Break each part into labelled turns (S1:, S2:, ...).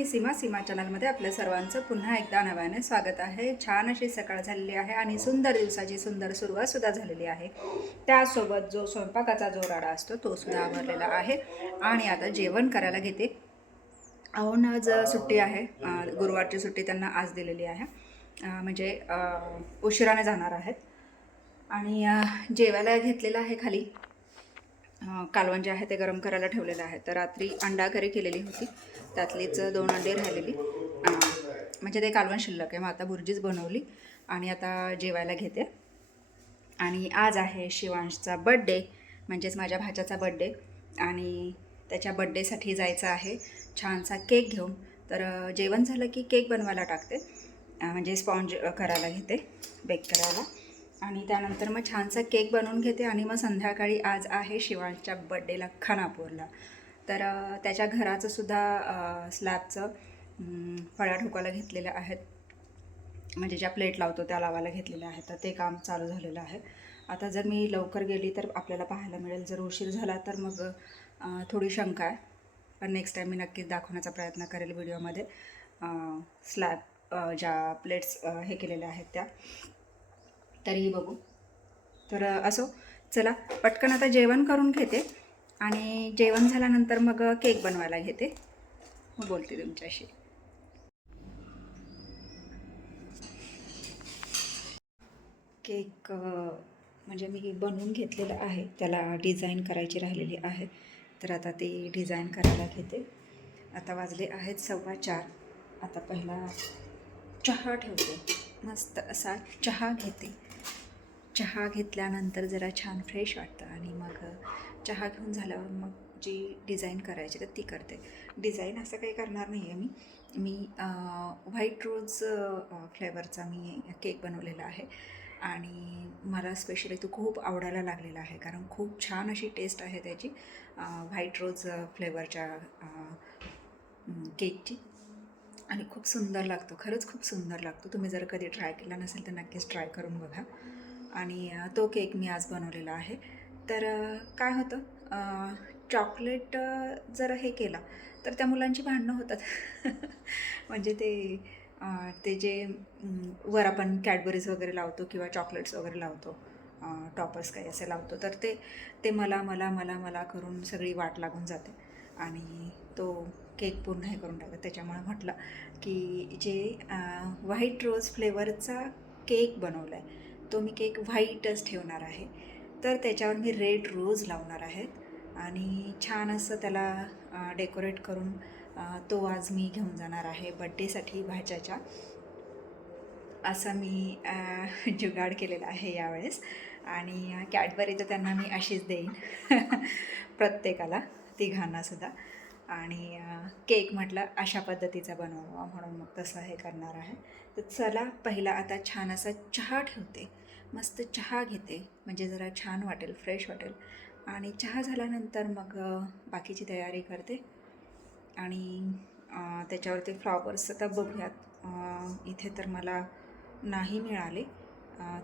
S1: मी सीमा सीमा चॅनलमध्ये आपल्या सर्वांचं पुन्हा एकदा नव्याने स्वागत आहे. छान अशी सकाळ झालेली आहे आणि सुंदर दिवसाची सुंदर सुरुवात सुद्धा झालेली आहे. त्यासोबत जो स्वयंपाकाचा जो राडा असतो तो सुद्धा आवरलेला आहे. आणि आता जेवण करायला घेते. अहोन आज सुट्टी आहे. गुरुवारची सुट्टी त्यांना आज दिलेली आहे. म्हणजे उशिराने जाणार आहेत. आणि जेवायला घेतलेलं आहे खाली. कालवण जे आहे ते गरम करायला ठेवलेलं आहे. तर रात्री अंडा करी केलेली होती. त्यातलीच दोन अंडे राहिलेली. म्हणजे ते कालवण शिल्लक आहे. मग आता बुर्जीच बनवली. आणि आता जेवायला घेते. आणि आज आहे शिवांशचा बड्डे म्हणजेच माझ्या भाच्याचा बड्डे आणि त्याच्या बड्डेसाठी जायचं आहे. छानसा केक घेऊन. तर जेवण झालं की केक बनवायला टाकते. म्हणजे स्पॉन्ज करायला घेते. बेक करायला. आणि त्यानंतर मग छानसा केक बनवून घेते आणि मग संध्याकाळी आज आहे शिवांच्या बड्डेला खानापूरला. तर त्याच्या घराचं सुद्धा स्लॅबचं फळ्या ठोकायला घेतलेल्या आहेत म्हणजे ज्या प्लेट लावतो त्या लावायला घेतलेल्या आहेत. तर ते काम चालू झालेलं आहे. आता जर मी लवकर गेली तर आपल्याला पाहायला मिळेल. जर उशीर झाला तर मग थोडी शंका आहे. पण नेक्स्ट टाईम मी नक्कीच दाखवण्याचा प्रयत्न करेल व्हिडिओमध्ये स्लॅब ज्या प्लेट्स हे केलेल्या आहेत त्या. तरीही बघू. तर असो. चला पटकन आता जेवण करून घेते आणि जेवण झाल्यानंतर मग केक बनवायला घेते. मग बोलते तुमच्याशी. केक म्हणजे मी बनवून घेतलेलं आहे. त्याला डिझाईन करायची राहिलेली आहे. तर आता ती डिझाईन करायला घेते. आता वाजले आहेत सव्वा चार. आता पहिला चहा ठेवते. मस्त असा चहा घेते. चहा घेतल्यानंतर जरा छान फ्रेश वाटतं आणि मग चहा घेऊन झाल्यावर मग जी डिझाईन करायची तर ती करते. डिझाईन असं काही करणार नाही आहे मी मी व्हाईट रोज फ्लेवरचा मी केक बनवलेला आहे. आणि मला स्पेशली तो खूप आवडायला लागलेला आहे. कारण खूप छान अशी टेस्ट आहे त्याची व्हाईट रोज फ्लेवरच्या केकची आणि खूप सुंदर लागतो. खरंच खूप सुंदर लागतो. तुम्ही जर कधी ट्राय केला नसेल तर नक्कीच ट्राय करून बघा. आणि तो केक मी आज बनवलेला आहे. तर काय होतं? चॉकलेट जर हे केला तर त्या मुलांची भांडणं होतात. म्हणजे ते ते जे वर आपण कॅडबरीज वगैरे लावतो किंवा चॉकलेट्स वगैरे लावतो टॉपर्स काही असे लावतो तर ते ते मला मला मला मला करून सगळी वाट लागून जाते. आणि तो केक पूर्ण हे करून टाकतो त्याच्यामुळे म्हटलं की जे व्हाईट रोज फ्लेवरचा केक बनवला आहे तो मी केक व्हाईटच ठेवणार आहे. तर त्याच्यावर मी रेड रोज लावणार आहे. आणि छान असं त्याला डेकोरेट करून तो आज मी घेऊन जाणार आहे बड्डेसाठी भाच्याच्या. असा मी जुगाड केलेला आहे यावेळेस. आणि कॅडबरी तर त्यांना मी अशीच देईन. प्रत्येकाला तिघांनासुद्धा आणि केक म्हटलं अशा पद्धतीचा बनवावा म्हणून मग तसं हे करणार आहे. तर चला पहिला आता छान असा चहा ठेवते. मस्त चहा घेते. म्हणजे जरा छान वाटेल फ्रेश वाटेल. आणि चहा झाल्यानंतर मग बाकीची तयारी करते. आणि त्याच्यावरती फ्लॉवर्स आता बघूयात. इथे तर मला नाही मिळाले.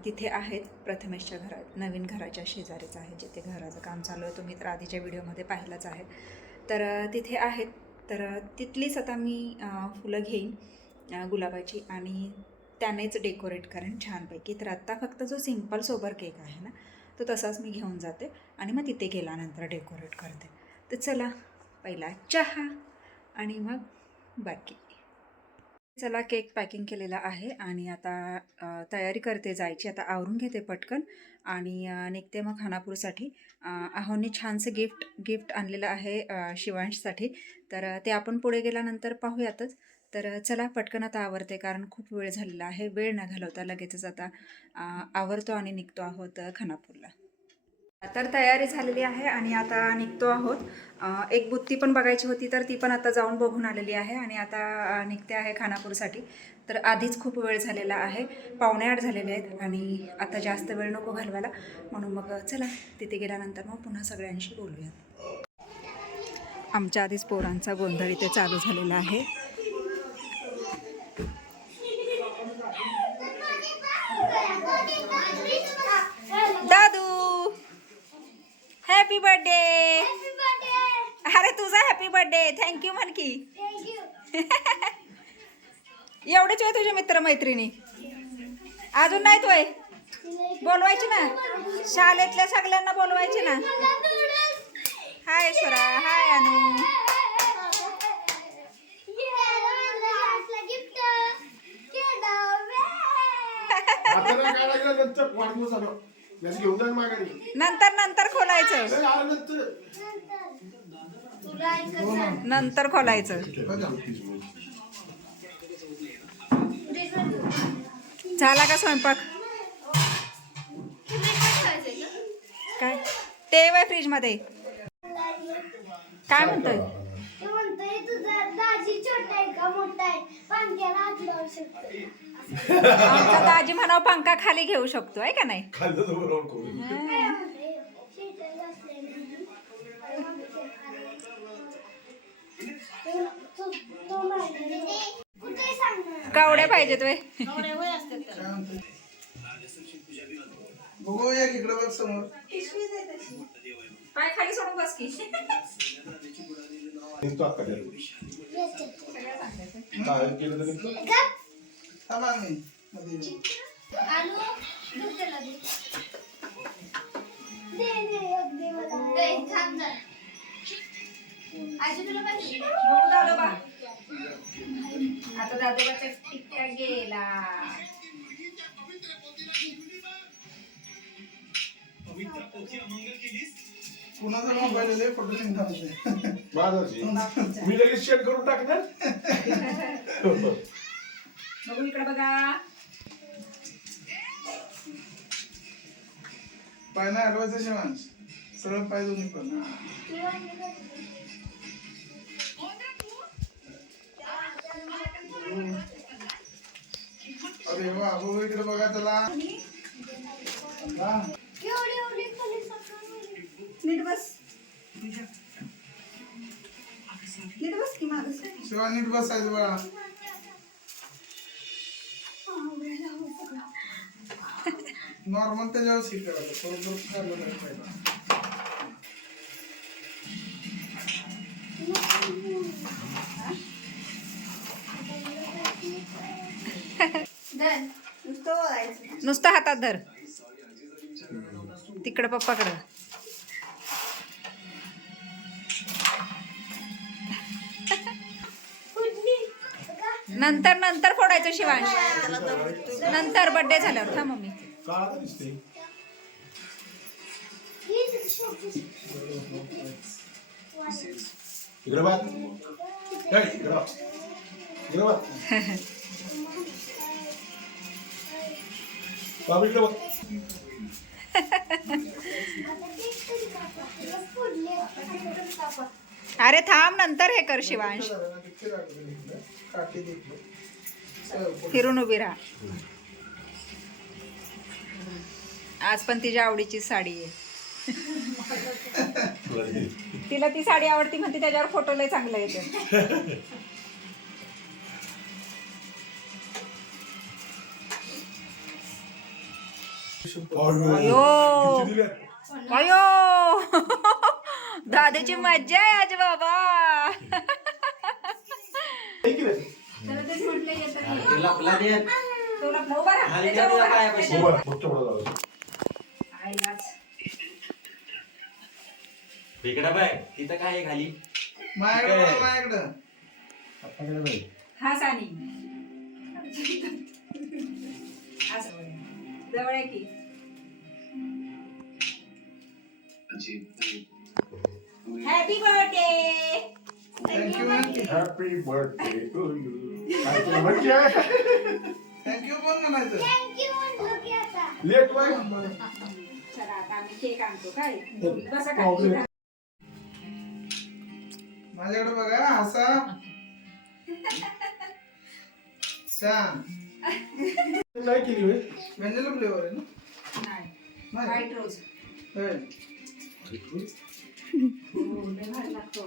S1: तिथे आहेत प्रथमेशच्या घरात नवीन घराच्या शेजारीच आहे जिथे घराचं काम चालू आहे. तुम्ही तर आधीच्या व्हिडिओमध्ये पाहिलंच आहे. तर तिथे आहेत. तर तिथलीच आता मी फुलं घेईन गुलाबाची. आणि त्यानेच डेकोरेट करेन छानपैकी. तर आत्ता फक्त जो सिंपल सोबर केक आहे ना तो तसाच मी घेऊन जाते आणि मग तिथे गेल्यानंतर डेकोरेट करते. तर चला पहिला चहा आणि मग बाकी. चला केक पॅकिंग केलेला आहे आणि आता तयारी करते जायची. आता आवरून घेते पटकन आणि निघते मग खानापूरसाठी. अहोनी आहोनी गिफ्ट गिफ्ट आणलेलं आहे शिवांशसाठी. तर ते आपण पुढे गेल्यानंतर पाहूयातच. तर चला पटकन आता आवरते कारण खूप वेळ झालेला आहे. वेळ न घालवता लगेचच आता आवरतो आणि निघतो आहोत खानापूरला. तर तयारी झालेली आहे आणि आता निघतो आहोत. एक बुत्ती पण बघायची होती तर ती पण आता जाऊन बघून आलेली आहे आणि आता निघते आहे खानापूरसाठी. तर आधीच खूप वेळ झालेला आहे. पावणे आठ झालेले आहेत आणि आता जास्त वेळ नको घालवायला. म्हणून मग चला तिथे गेल्यानंतर मग पुन्हा सगळ्यांशी बोलूयात. आमच्या आधीच पोरांचा गोंधळ इथे चालू झालेला आहे. हॅपी बर्थडे अरे तुझा हॅपी बर्थडे थँक्यू म्हण की. एवढेच आहे तुझे मित्र मैत्रिणी अजून नाहीत वय बोलवायची ना? शाळेतल्या सगळ्यांना बोलवायची ना? हाय स्वरा हाय अनु.
S2: नंतर याची घेऊन माघारी.
S1: नंतर नंतर खोलायचं.
S2: नंतर.
S1: नंतर खोलायचं. झाला का स्वयंपाक? काय ते वय फ्रीजमध्ये काय म्हणतोय?
S3: तुझा दाजी छोटा आहे का? मोठा आहे. पंख्याला हात लावू शकतो
S1: आमचा दाजी म्हणाव पंखा खाली घेऊ शकतो आहे का नाही?
S3: शेतात. कुठे सांगणार
S1: कावड्या पाहिजेत वय
S4: बघू एक इकडे बघ समोर.
S1: पाय खाली सोडून बस की.
S2: निघतो आता घरी. काय केलं तर निघतो?
S3: गप.
S4: थांबा मी मध्ये कुणाचा मोबाईल आहे फोटो निघाला
S2: माझाच. मी लगेच शेअर करून टाकणार.
S1: बघू इकडे बघा.
S4: पाय नाही हलवायचं शिवांश. सरळ पाय दोन्ही पण. हा. अरे वा बघू इकडे बघा त्याला. हा.
S3: एवढी एवढी खाली सकाळी.
S1: नीट बस. नीट बस की मागस
S4: शिवा नीट बसायचं बाळा नॉर्मल त्याच्यावर सीट करायचं बरोबर पाहिजे.
S1: नुसतं हातात धर. तिकडं पप्पाकडं. नंतर नंतर फोडायचं शिवांश. नंतर बर्थडे झाल्यावर. थांब मम्मी? अरे थांब नंतर हे कर शिवांश.
S4: काठी
S1: फिरून उभी राहा. आज पण तिच्या आवडीची साडी आहे. तिला ती साडी आवडती म्हणते त्याच्यावर फोटो लय चांगला येतो. अयो. दादाची मज्जा आहे आज बाबा? त्याला तेच म्हटलं येतं की.
S5: तिला आपला दे
S1: तुला उभा राहा.
S5: खाली
S1: त्याच्यावर
S5: द्या
S1: उभा राहा.
S5: पायापाशी.
S1: त्याच्यावर-
S2: उभं, मोठं पुढं जाऊ.
S1: आईलाच.
S5: इकडं बघ तिथं काय आहे खाली
S4: माझ्याकडे बघा, माझ्याकडं
S2: आपल्याकडे नाही.
S1: हा सानी असं बघा. जवळ आहे की happy birthday
S4: thank you thank you
S2: Happy birthday to
S4: thank you पण म्हणायचं.
S2: लेट बाय.
S1: चला आता आम्ही केक आणतो काय? बसा
S2: पावले.
S1: काय
S4: माझ्याकडे बघा हसा छान.
S2: नाही केली होय?
S4: व्हॅनिला फ्लेवर आहे ना?
S1: नाही.
S4: नाही.
S1: व्हाईट रोज
S4: होय.
S1: हो लय भारी लागतो.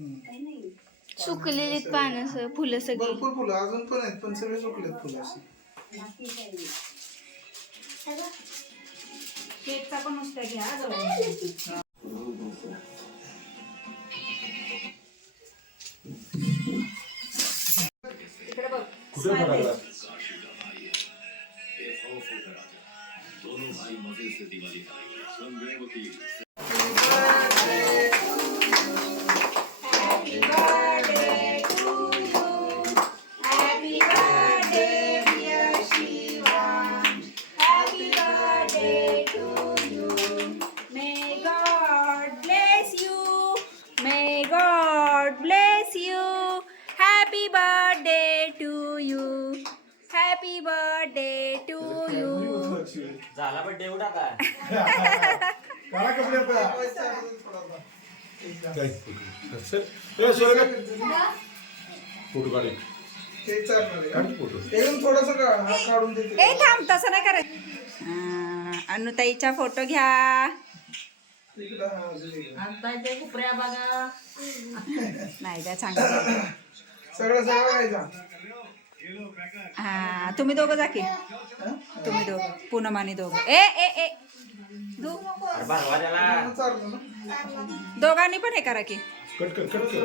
S3: सुकलेली पानं स- फुलं सगळी.
S4: भरपूर फुलं अजून पण आहेत पण सगळे सुकलेत फुलं अशी.
S1: केकचा पण नुसतं घ्या जवळ. इकडे बघ.
S2: कुठे फटाकला
S1: Happy
S5: झाला पण देऊ टाका
S2: काढा कपडे फोटो काढ
S1: ए थांब तसं नाही करायचं अनुताईचा फोटो घ्या.
S4: हा,
S6: कुपऱ्या बघा.
S1: नाही चांगलं
S4: सगळं सगळं
S1: हा तुम्ही दोघं जा की. तुम्ही दोघं पूनम आणि दोघं. ए ए ए. दो- दोघांनी पण हे करा की.
S2: कट कर कट कर.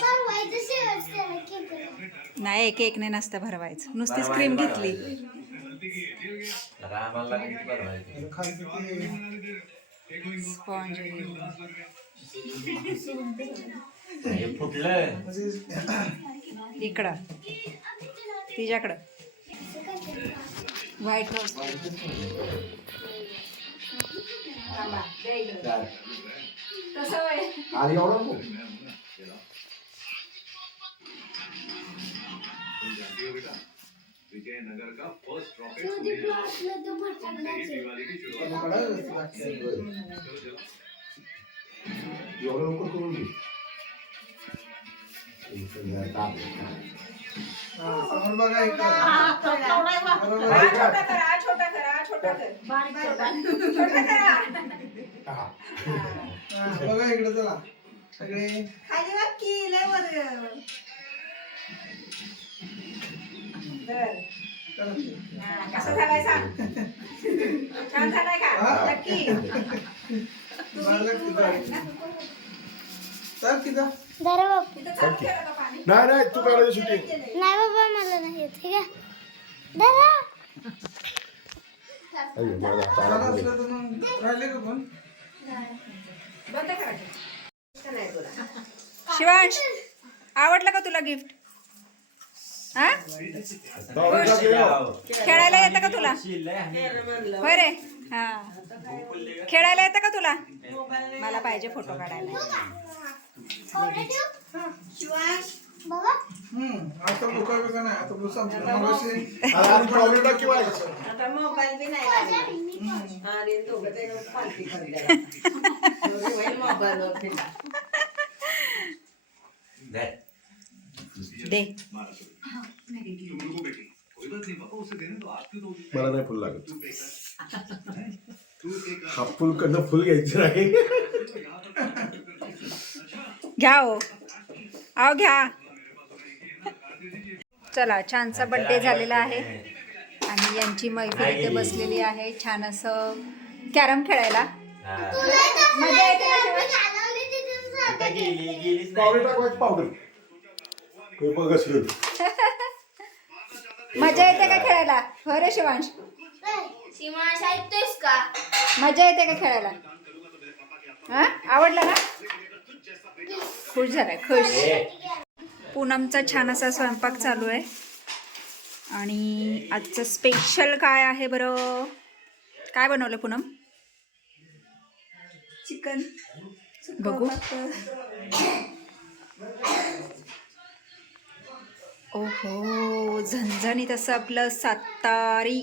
S3: बनवायचं शेवटचं केक
S1: नाही केकने नसतं भरवायचं नुसतीच क्रीम. घेतली.
S5: किती
S1: स्पॉन्ज
S5: हे फुटलं
S1: इकडं. तिच्याकडं. व्हाईट
S3: तर फटाकडाचे
S4: पलीकडं व्यवस्थित लागते.
S2: एवढं लवकर करून घे.
S4: बघा इकडं चला सगळे
S1: खाली बघ की लय वर.
S4: चला.
S1: कसा झालाय सांग छान झालाय का. नक्की
S4: मला किती
S3: बापू
S2: नाही नाही तू काढायची शूटिंग
S3: नाही बाबा मला नाही येत ठीक आहे.
S2: अय्यो, आला.
S4: असलं तर मग राहिले का
S1: शिवांश आवडलं का तुला गिफ्ट? हा?
S2: हो.
S1: खेळायला येतं का तुला? होय रे. हा. खेळायला येतं का तुला? मला पाहिजे फोटो काढायला
S3: फोटो ठेव बाबा
S4: हम्म आता बुका बिका नाही आता बुक मगाशी
S2: आता आणि प्रॉब्लेम
S6: आता मोबाईल बी नाही लागला. आणि दोघं ते मोबाईलवर
S1: दे
S2: मला नाही फुल लागत हा फुल कडनं फुल घ्यायचं आहे
S1: घ्या हो. आव घ्या. चला छानसा बड्डे झालेला आहे. आणि यांची मैफिल इथे बसलेली आहे. छान असं कॅरम खेळायला.
S5: हा.
S1: मजा येते ना शिवांश?
S2: Powder टाकवायची powder. हे बघ.
S1: मजा येते का खेळायला? हो रे शिवांश.
S3: सीमा ऐकतोयस का?
S1: मजा येते का खेळायला? हा? आवडलं ना? खुश झालाय खुश. पूनमचा छान असा स्वयंपाक चालू आहे. आणि आजचं स्पेशल काय आहे बरं? काय बनवलं पूनम? चिकन. बघू. ओहो झणझणीत असं आपलं सातारी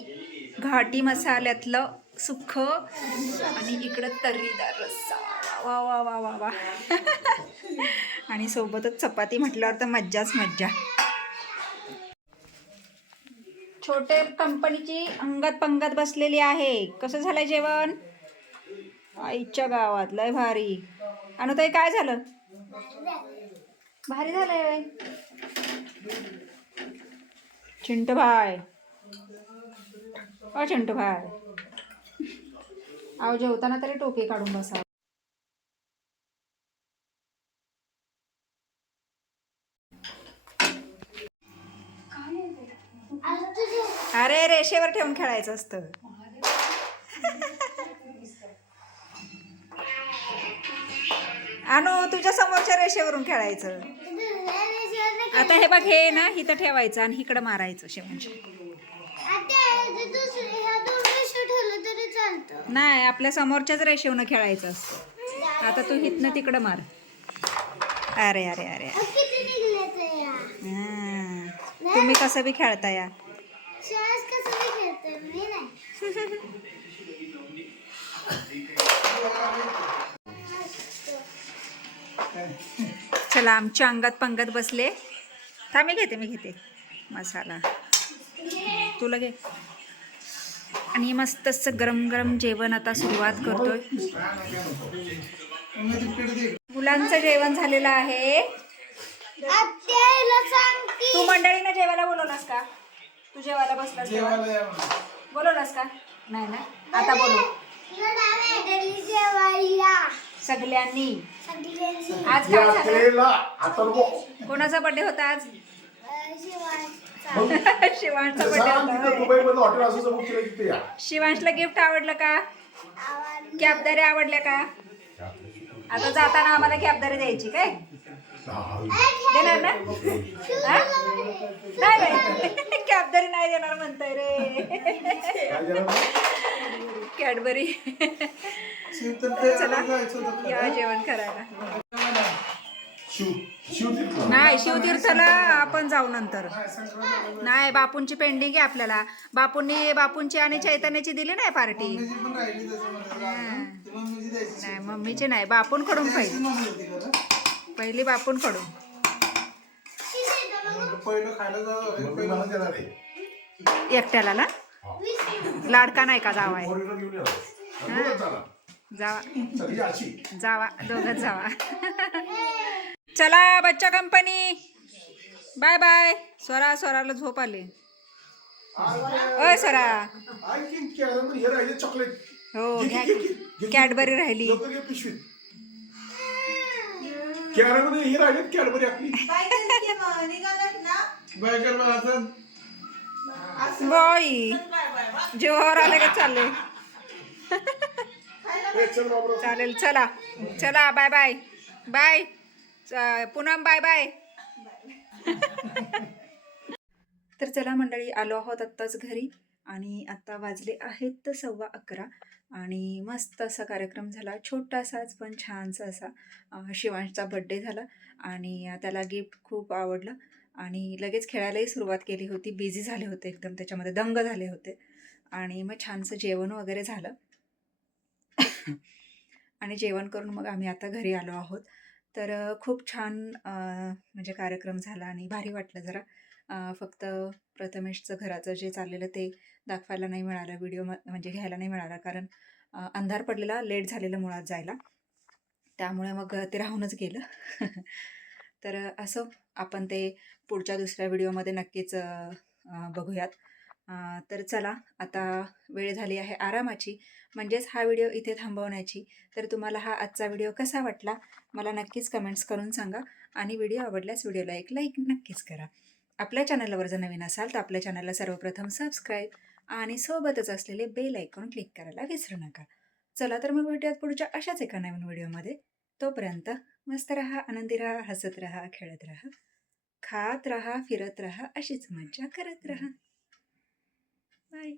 S1: घाटी मसाल्यातलं सुख. आणि इकडं तर्रीदार रस्सा. वा वा वा वा वा. आणि सोबतच चपाती म्हटल्यावर तर मज्जाच मज्जा. छोटे कंपनीची अंगत पंगत बसलेली आहे. कसं झालंय जेवण? आईच्या गावात लय भारी. अनुताई काय झालं? भारी झालंय चिंट चिंटू अ चिंट भाय अहो जेवताना तरी टोपी काढून बसा
S3: आता तुझे
S1: रेषेवर ठेवून खेळायचं असतं. आणू तुझ्या समोरच्या रेषेवरून खेळायचं. आता हे बघ हे ना इथं ठेवायचं आणि इकडं मारायचं
S3: चालतं.
S1: नाही आपल्या समोरच्याच रेषेवनं खेळायचं असतं. आता तू हिथनं तिकडं मार. अरे अरे अरे. तुम्ही कसं बी खेळता या.
S3: शाळेत कसं खेळते मी नाही
S1: चला आमच्या अंगात पंगत बसले. था मी घेते मी घेते. मसाला. तुला घे. आणि मस्त असं गरम गरम जेवण आता सुरुवात करतोय. मुलांचं जेवण झालेलं आहे. तू मंडळीनं जेवायला बोलवलास का? तू जेवायला बसलास तेव्हा?
S4: जेवायला या म्हणा.
S1: बोलवलास का? नाही ना? आता बोलू सगळ्यांनी.
S3: सगळ्यांनी
S1: आज काय झालं?
S2: यात्रेला
S1: कोणाचा बर्थडे होता आज?
S2: मग
S1: शिवांशचा
S2: सांग
S1: बर्थडे
S2: तिथं
S1: होता.
S2: दुबई मध्ये हॉटेल असं बुक केलं तिथे या.
S1: शिवांशला गिफ्ट आवडलं का? कॅबदारी आवडल्या का? आता जाताना आम्हाला कॅबदारी द्यायची काय? देणार ना? नाही नाही. कॅबदारी नाही देणार म्हणताय रे? कॅडबरी. चला. या जेवण करायला. नाही शिवतीर्थला आपण जाऊ नंतर.
S4: नाही,
S1: बापूंची पेंडिंग आहे आपल्याला. बापूंनी बापूंची आणि चैतन्याची दिली नाही पार्टी. नाही मम्मीची नाही बापूंकडून
S4: ती
S1: पहिली
S4: खरं
S1: पहिली बापूंकडून
S4: पहिलं खायला जावं
S2: मग मी मला देणार आहे
S1: एकट्याला ना लाडका नाही का जावाय
S2: फोर व्हीलर घेऊन येणार आणि दोघंच जाणार.
S1: जावा
S2: चल, ही अशी
S1: जावा दोघच जावा चला बच्चा कंपनी बाय बाय स्वरा स्वराला झोप आली ओय स्वरा
S2: हे राहिले चॉकलेट
S1: हो घ्या. कॅडबरी राहिली
S2: पिशवीत कॅरममध्ये हे राहिले कॅडबरी आपली.
S4: बायकर आता
S1: बाई. जेव्हावर आले का चालले
S2: ए, चल बाबरा
S1: चालेल चला. चला बाय बाय. बाय. च- पूनम बाय बाय. तर चला मंडळी आलो आहोत आत्ताच घरी आणि आत्ता वाजले आहेत सव्वा अकरा. आणि मस्त असा कार्यक्रम झाला. छोटासाच पण छानसा असा शिवांशचा बड्डे झाला आणि त्याला गिफ्ट खूप आवडलं. आणि लगेच खेळायलाही सुरुवात केली होती. बिझी झाले होते एकदम त्याच्यामध्ये दंग झाले होते. आणि मग छानसं जेवण वगैरे झालं. आणि जेवण करून मग आम्ही आता घरी आलो आहोत. तर खूप छान म्हणजे कार्यक्रम झाला आणि भारी वाटलं जरा. फक्त प्रथमेशचं घराचं जे चाललेलं ते दाखवायला नाही मिळालं व्हिडिओ म्हणजे घ्यायला नाही मिळाला कारण अंधार पडलेला लेट झालेलं मुळात जायला. त्यामुळे मग ते राहूनच गेलं. तर असं आपण ते पुढच्या दुसऱ्या व्हिडिओमध्ये नक्कीच बघूयात. तर चला आता वेळ झाली आहे आरामाची. म्हणजेच हा व्हिडिओ इथे थांबवण्याची. तर तुम्हाला हा आजचा व्हिडिओ कसा वाटला? मला नक्कीच कमेंट्स करून सांगा. आणि व्हिडिओ आवडल्यास व्हिडिओला एक लाईक नक्कीच करा. आपल्या चॅनलवर जर नवीन असाल तर आपल्या चॅनलला सर्वप्रथम सबस्क्राईब आणि सोबतच असलेले बेल ऐकून क्लिक करायला विसरू नका. चला तर मग भेटूयात पुढच्या अशाच एका नवीन व्हिडिओमध्ये. तोपर्यंत मस्त राहा आनंदी राहा हसत राहा खेळत राहा खात राहा फिरत राहा अशीच मज्जा करत राहा. बाय